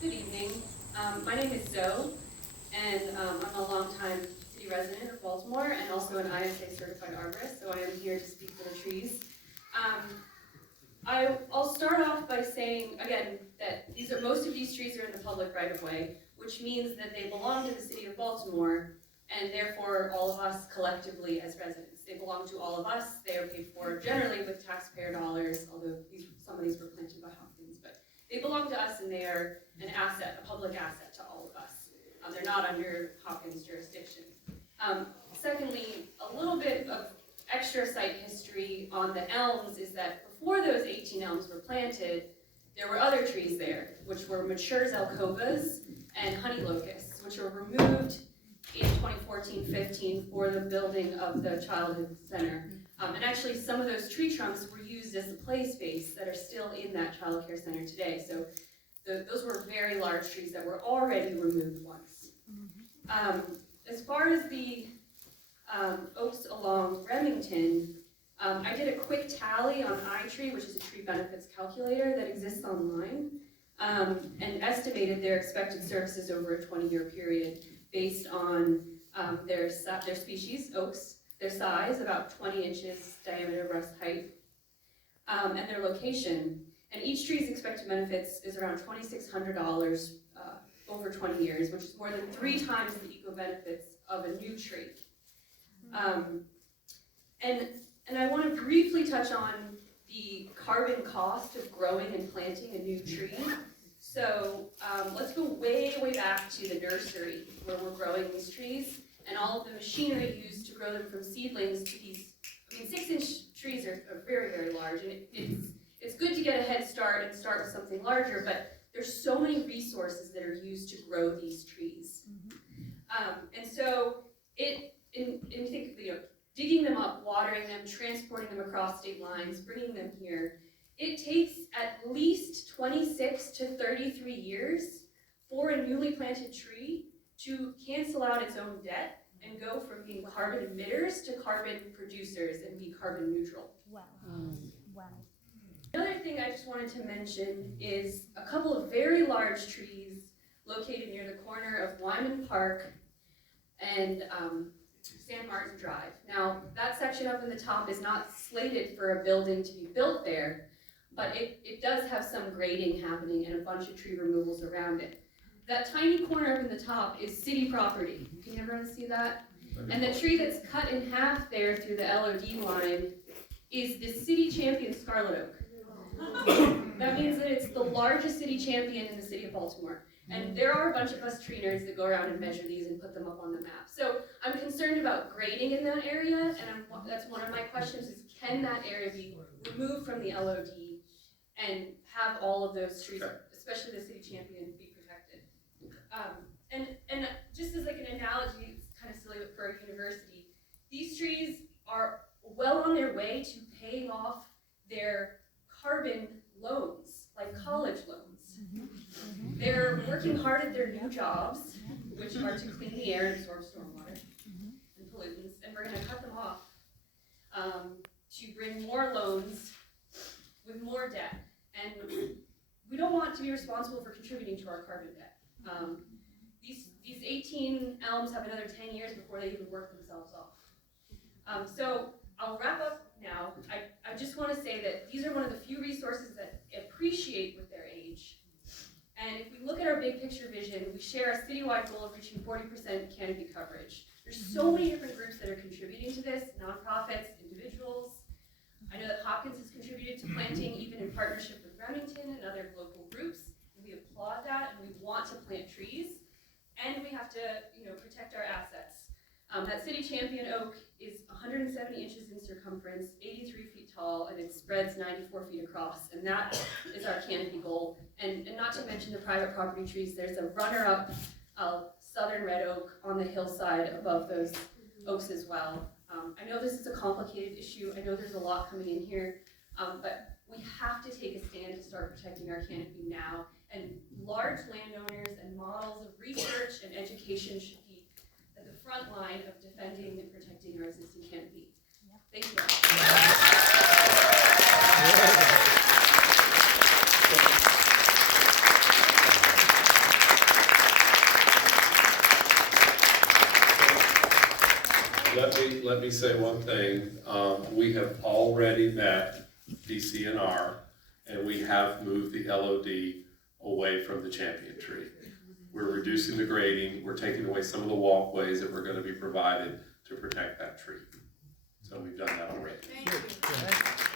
Good evening. My name is Zoe, and I'm a longtime city resident of Baltimore and also an ISA certified arborist, so I am here to speak for the trees. I'll start off by saying, again, that most of these trees are in the public right-of-way, which means that they belong to the city of Baltimore, and therefore all of us collectively as residents. They belong to all of us. They are paid for generally with taxpayer dollars, although some of these were planted by Hopkins, but they belong to us and they are an asset, a public asset to all of us. They're not under Hopkins jurisdiction. Secondly, a little bit of extra site history on the elms is that before those 18 elms were planted, there were other trees there, which were mature zelkovas and honey locusts, which were removed in 2014-15 for the building of the childhood center. And actually some of those tree trunks were used as the play space that are still in that child care center today. So those were very large trees that were already removed once. As far as the oaks along Remington, I did a quick tally on iTree, which is a tree benefits calculator that exists online, and estimated their expected services over a 20-year period based on their species, oaks, their size, about 20 inches diameter breast height, and their location. And each tree's expected benefits is around $2,600 over 20 years, which is more than 3 times the eco-benefits of a new tree. And I want to briefly touch on the carbon cost of growing and planting a new tree. So let's go way, way back to the nursery where we're growing these trees and all of the machinery used to grow them from seedlings to these, 6-inch trees are very, very large, and it's good to get a head start and start with something larger, but there's so many resources that are used to grow these trees. And so digging them up, watering them, transporting them across state lines, bringing them here, it takes at least 26 to 33 years for a newly planted tree to cancel out its own debt and go from being carbon emitters to carbon producers and be carbon neutral. Wow. Wow. Another thing I just wanted to mention is a couple of very large trees located near the corner of Wyman Park and San Martin Drive. Now, that section up in the top is not slated for a building to be built there, but it does have some grading happening and a bunch of tree removals around it. That tiny corner up in the top is city property. Can everyone see that? And the tree that's cut in half there through the LOD line is the city champion scarlet oak. That means that it's the largest city champion in the city of Baltimore. And there are a bunch of us tree nerds that go around and measure these and put them up on the map. So I'm concerned about grading in that area, and that's one of my questions is, can that area be removed from the LOD and have all of those trees, especially the city champion, be protected? And just as like an analogy, it's kind of silly, but for a university, these trees are well on their way to paying off their carbon loans, like college loans. They're working hard at their new jobs, which are to clean the air and absorb stormwater and pollutants, and we're going to cut them off to bring more loans with more debt. And we don't want to be responsible for contributing to our carbon debt. These 18 elms have another 10 years before they even work themselves off. So I'll wrap up now. I just want to say that these are one of the few resources that appreciate with their age. And if we look at our big picture vision, we share a citywide goal of reaching 40% canopy coverage. There's so many different groups that are contributing to this, nonprofits, individuals. I know that Hopkins has contributed to planting even in partnership with Remington and other local groups. And we applaud that, and we want to plant trees. And we have to, protect our assets. That city champion oak is 170 inches in circumference, 83 feet tall, and it spreads 94 feet across. And that is our canopy goal. And not to mention the private property trees, there's a runner-up southern red oak on the hillside above those oaks as well. I know this is a complicated issue. I know there's a lot coming in here, but we have to take a stand to start protecting our canopy now. And large landowners and models of research and education should be at the front line of defending and protecting our existing canopy. Thank you. Let me say one thing. We have already met DCNR, and we have moved the LOD away from the champion tree. We're reducing the grading. We're taking away some of the walkways that were going to be provided to protect that tree. So we've done that already. Thank you.